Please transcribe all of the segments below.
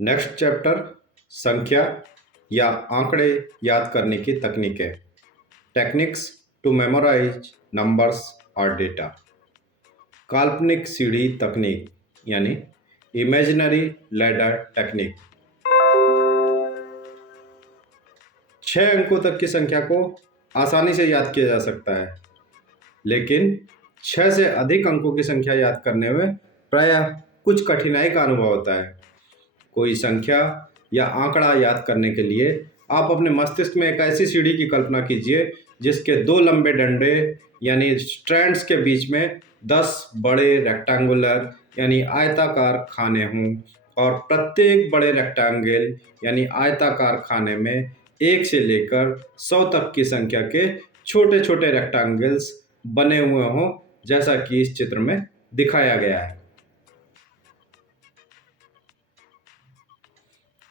Next chapter संख्या या आंकड़े याद करने की तकनीकें। टेक्निक्स टू मेमोराइज नंबर्स और डेटा। काल्पनिक सीढ़ी तकनीक यानी इमेजिनरी लैडर टेक्निक। 6 अंकों तक की संख्या को आसानी से याद किया जा सकता है, लेकिन 6 से अधिक अंकों की संख्या याद करने में प्रायः कुछ कठिनाई का अनुभव होता है। कोई संख्या या आंकड़ा याद करने के लिए आप अपने मस्तिष्क में एक ऐसी सीढ़ी की कल्पना कीजिए जिसके 2 लंबे डंडे यानी स्ट्रैंड्स के बीच में 10 बड़े रेक्टेंगुलर यानी आयताकार खाने हों और प्रत्येक बड़े रेक्टेंगल यानी आयताकार खाने में 1 से लेकर 100 तक की संख्या के छोटे छोटे रेक्टेंगल्स बने हुए हों, जैसा कि इस चित्र में दिखाया गया है।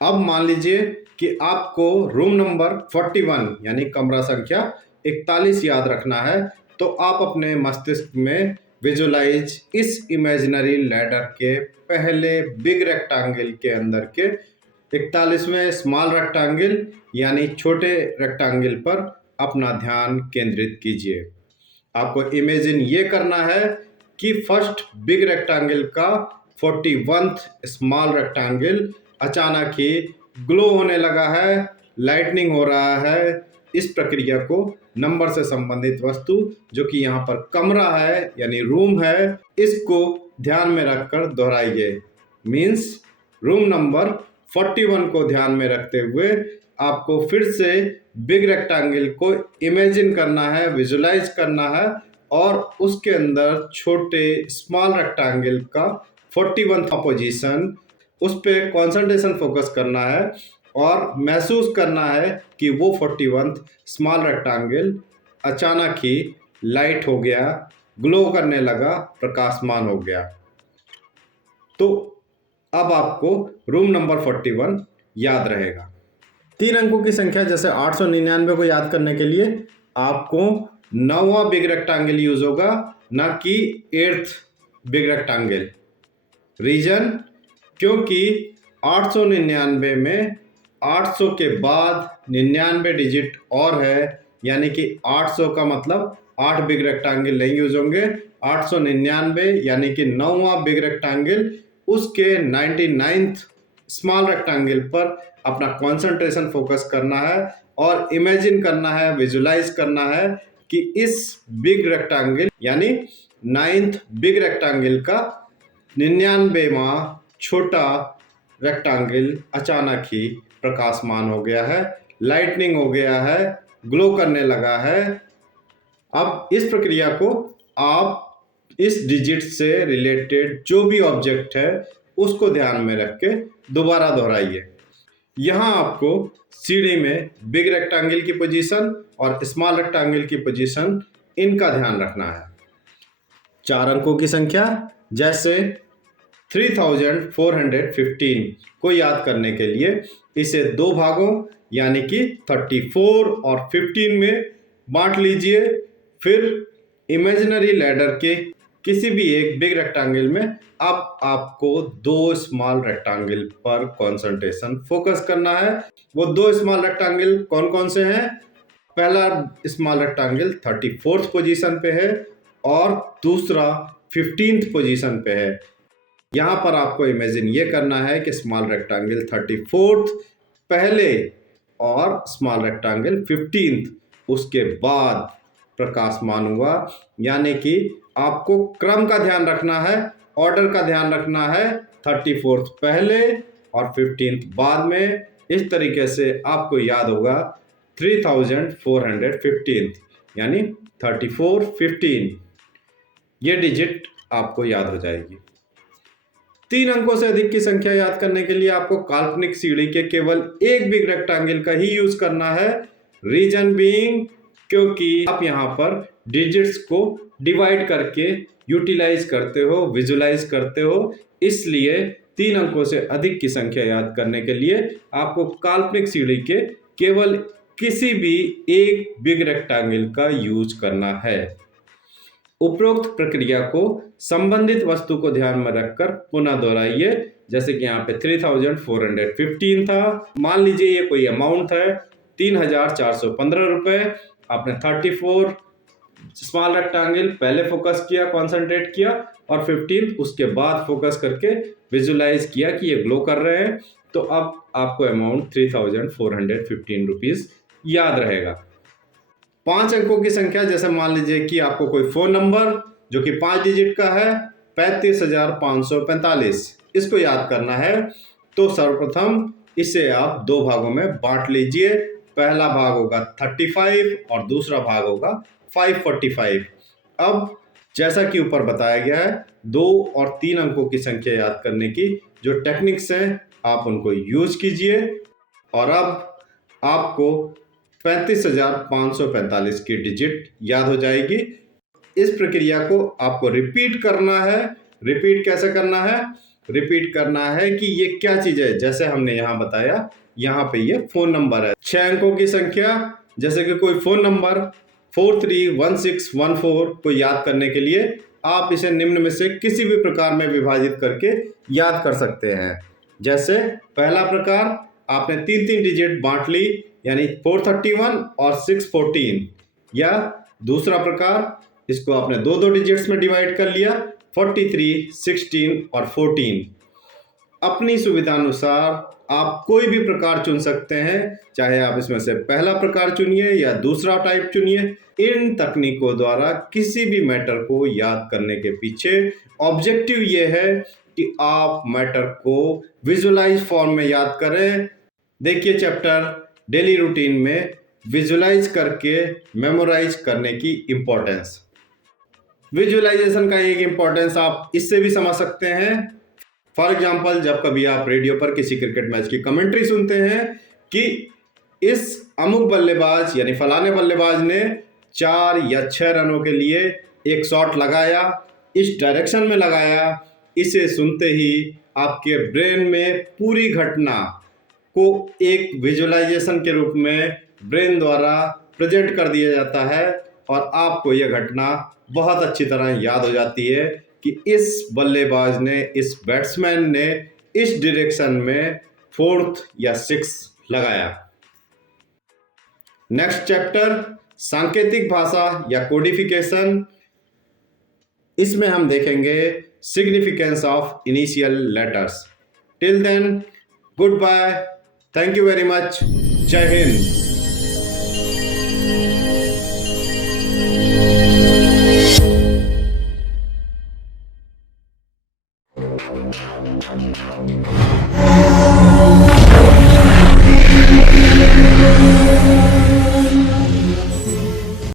अब मान लीजिए कि आपको रूम नंबर 41 यानी कमरा संख्या 41 याद रखना है, तो आप अपने मस्तिष्क में विजुलाइज इस इमेजिनरी लैडर के पहले बिग रेक्टेंगल के अंदर के 41वें स्मॉल रेक्टेंगल यानी छोटे रेक्टेंगल पर अपना ध्यान केंद्रित कीजिए। आपको इमेजिन ये करना है कि फर्स्ट बिग रेक्टेंगल का 41th स्मॉल रेक्टेंगल अचानक ही ग्लो होने लगा है, लाइटनिंग हो रहा है। इस प्रक्रिया को नंबर से संबंधित वस्तु जो कि यहाँ पर कमरा है यानी रूम है, इसको ध्यान में रखकर दोहराइए। मीन्स रूम नंबर 41 को ध्यान में रखते हुए आपको फिर से बिग रेक्टेंगल को इमेजिन करना है, विजुलाइज करना है और उसके अंदर छोटे स्मॉल रेक्टेंगल का 41वां पोजीशन, उस पर कंसंट्रेशन फोकस करना है और महसूस करना है कि वो 41वां स्मॉल रेक्टेंगल अचानक ही लाइट हो गया, ग्लो करने लगा, प्रकाशमान हो गया। तो अब आपको रूम नंबर 41 याद रहेगा। 3 अंकों की संख्या जैसे 899 को याद करने के लिए आपको 9वां बिग रेक्टेंगल यूज होगा, ना कि 8th बिग रेक्टेंगल। रीजन, क्योंकि 899 में 800 के बाद 99 डिजिट और है, यानी कि 800 का मतलब 8 बिग रेक्टेंगल नहीं यूज होंगे। 899 यानी कि 9वां बिग रेक्टेंगल, उसके 99th स्मॉल रेक्टेंगल पर अपना कंसंट्रेशन फोकस करना है और इमेजिन करना है, विजुलाइज करना है कि इस बिग रेक्टेंगल यानी 9th बिग रेक्टेंगल का 99वां छोटा रेक्टेंगल अचानक ही प्रकाशमान हो गया है, लाइटनिंग हो गया है, ग्लो करने लगा है। अब इस प्रक्रिया को आप इस डिजिट से रिलेटेड जो भी ऑब्जेक्ट है उसको ध्यान में रख के दोबारा दोहराइए। यहाँ आपको सीढ़ी में बिग रेक्टेंगल की पोजीशन और स्मॉल रेक्टेंगल की पोजीशन, इनका ध्यान रखना है। 4 अंकों की संख्या जैसे 3415 को याद करने के लिए इसे 2 भागों यानी कि 34 और 15 में बांट लीजिए। फिर इमेजिनरी लैडर के किसी भी एक बिग रेक्टेंगल में अब आपको 2 स्मॉल रेक्टेंगल पर कंसंट्रेशन फोकस करना है। वो 2 स्मॉल रेक्टेंगल कौन कौन से हैं? पहला स्मॉल रेक्टेंगल 34th पोजीशन पे है और दूसरा 15th पोजीशन पे है। यहाँ पर आपको इमेजिन ये करना है कि स्मॉल रेक्टेंगल 34th पहले और स्मॉल रेक्टेंगल 15th उसके बाद प्रकाशमान हुआ, यानी कि आपको क्रम का ध्यान रखना है, ऑर्डर का ध्यान रखना है। 34th पहले और 15th बाद में। इस तरीके से आपको याद होगा 3415 यानी 3415, ये डिजिट आपको याद हो जाएगी। 3 अंकों से अधिक की संख्या याद करने के लिए आपको काल्पनिक सीढ़ी के केवल एक बिग रेक्टेंगल का ही यूज करना है। रीजन बीइंग, क्योंकि आप यहाँ पर डिजिट्स को डिवाइड करके यूटिलाइज करते हो, विजुलाइज करते हो, इसलिए 3 अंकों से अधिक की संख्या याद करने के लिए आपको काल्पनिक सीढ़ी के केवल किसी भी एक बिग रेक्टेंगल का यूज करना है। उपरोक्त प्रक्रिया को संबंधित वस्तु को ध्यान में रखकर पुनः दोहराइए। जैसे कि यहाँ पे 3415 था। मान लीजिए ये कोई अमाउंट है 3415 रुपए। आपने 34 स्मॉल रेक्टेंगल पहले फोकस किया, कॉन्सेंट्रेट किया, और 15 उसके बाद फोकस करके विजुलाइज किया कि ये ग्लो कर रहे हैं। तो अब आपको अमाउंट 3415 रुपीज याद रहेगा। 5 अंकों की संख्या, जैसे मान लीजिए कि आपको कोई फोन नंबर जो कि 5 डिजिट का है 35,545, इसको याद करना है। तो सर्वप्रथम इसे आप दो भागों में बांट लीजिए। पहला भाग होगा 35 और दूसरा भाग होगा 545। अब जैसा कि ऊपर बताया गया है, 2 और 3 अंकों की संख्या याद करने की जो टेक्निक्स हैं आप उनको यूज कीजिए, और अब आपको 35,545 की डिजिट याद हो जाएगी। इस प्रक्रिया को आपको रिपीट करना है। रिपीट कैसे करना है? रिपीट करना है कि ये क्या चीज है। जैसे हमने यहाँ बताया, यहाँ पे ये फोन नंबर है। 6 अंकों की संख्या, जैसे कि कोई फोन नंबर 431614 को याद करने के लिए आप इसे निम्न में से किसी भी प्रकार में विभाजित करके याद कर सकते हैं। जैसे पहला प्रकार, आपने 3-3 डिजिट बांट ली, यानी 431 और 614, या दूसरा प्रकार, इसको आपने 2-2 डिजिट्स में डिवाइड कर लिया, 43, 16 और 14। अपनी सुविधा अनुसार आप कोई भी प्रकार चुन सकते हैं, चाहे आप इसमें से पहला प्रकार चुनिए या दूसरा टाइप चुनिए। इन तकनीकों द्वारा किसी भी मैटर को याद करने के पीछे ऑब्जेक्टिव ये है कि आप मैटर को विजुअलाइज फॉर्म में याद करें। देखिए चैप्टर डेली रूटीन में विजुअलाइज करके मेमोराइज करने की इंपॉर्टेंस। विजुअलाइजेशन का एक इंपॉर्टेंस आप इससे भी समझ सकते हैं। फॉर एग्जाम्पल, जब कभी आप रेडियो पर किसी क्रिकेट मैच की कमेंट्री सुनते हैं कि इस अमुक बल्लेबाज यानी फलाने बल्लेबाज ने 4 या 6 रनों के लिए एक शॉट लगाया, इस डायरेक्शन में लगाया, इसे सुनते ही आपके ब्रेन में पूरी घटना को एक विजुअलाइजेशन के रूप में ब्रेन द्वारा प्रेजेंट कर दिया जाता है, और आपको यह घटना बहुत अच्छी तरह याद हो जाती है कि इस बल्लेबाज ने, इस बैट्समैन ने इस डायरेक्शन में 4th या 6th लगाया। नेक्स्ट चैप्टर सांकेतिक भाषा या कोडिफिकेशन। इसमें हम देखेंगे significance of initial letters. Till then, good bye, thank you very much, Jai Hind.